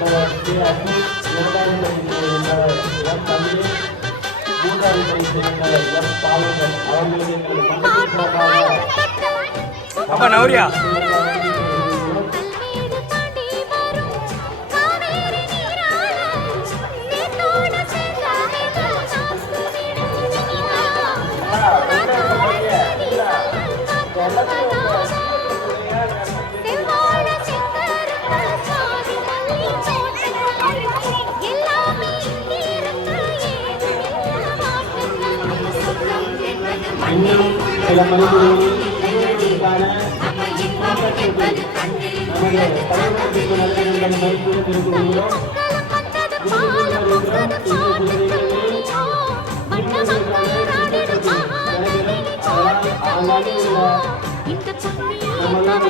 என்பதற்கு இரண்டாவது பரிசு எம் தமிழ், மூன்றாவது பரிசு எம் பாலகன் அவர்களுக்கு எங்கள் மன்றத்தின் சார்பாக நௌரியா இன்னும் சில மணிகளில் நிகழ்ச்சிக்கான நமது பரிமாற்றத்திற்கு நல்ல மதிப்பீடு திருக்குறோம். நம்மளால்